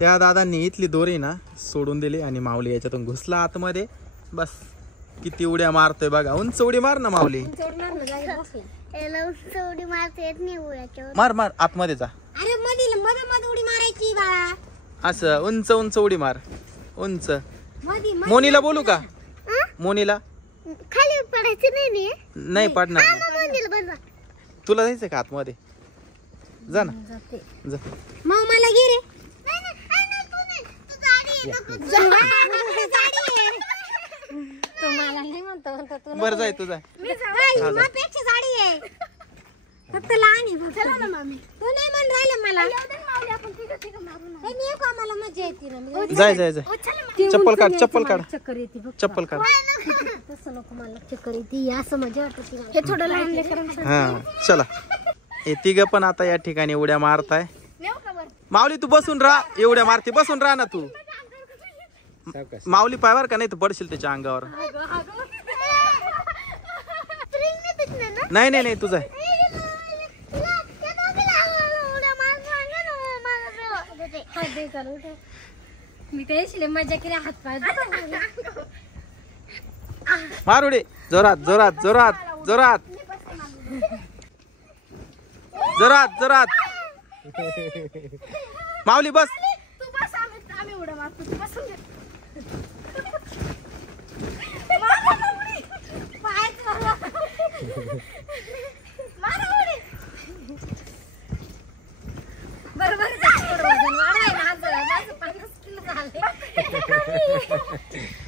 त्या दादांनी इथली दोरी ना सोडून दिली आणि माऊली याच्यातून घुसला आतमध्ये. बस किती उड्या मारतोय बघा. उंच उडी मार ना माऊली. मार मार आतमध्ये जा. अरे मध्ये मध्ये उडी मारायची बाळा. असं उंच उंच उडी मार. उंच. मोनीला बोलू का? मोनीला खाली पडायचं नाही पडणार. तुला जायचंय का आतमध्ये? जा ना जा. मग मला घे रे. तुम्हाला नाही म्हणतो बरं जाय तुझा. पेक्षा साडी आहे फक्त लहान आहे. चला ना मामी. तू नाही म्हण राहिलं मला. मला मजा येते ना. जाय जाय जाय. चप्पल काढ चप्पल काढ. चक्कर येते बघ. चप्पल काढ. तसं नको मला चक्कर येते. असं मजा वाटते. हे थोडं लहान लेकरांचं. हा चला. हे तिघ पण आता या ठिकाणी उड्या मारताय. माऊली तू बसून राहा. एवढ्या मारते बसून राहा ना तू. माऊली पायवर का नाही तू पडशील त्याच्या अंगावर. नाही नाही नाही तुझा. मी काही मजा केली हात पाय. मार उडी जोरात जोरात जोरात जोरात जोरात जोरात. माऊली बस. तू बस. आम्ही उड्या मारतो. तू बसून घे.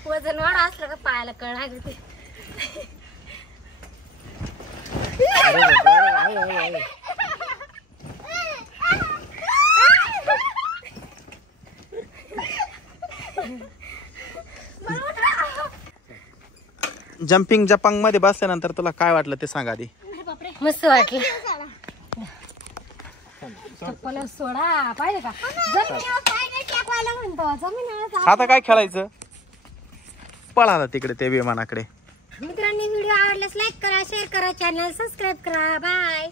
वजन वाढ असलं का पायाला कळ लागते. जम्पिंग जपांग मध्ये बसल्यानंतर तुला काय वाटलं ते सांग आधी. मस्त वाटलं. चप्पल सोडा पाहिजे का? आता काय खेळायचं? पळाला तिकडे ते विमानाकडे. मित्रांनी व्हिडिओ आवडल्यास लाईक करा, शेअर करा, चॅनल सबस्क्राईब करा. बाय.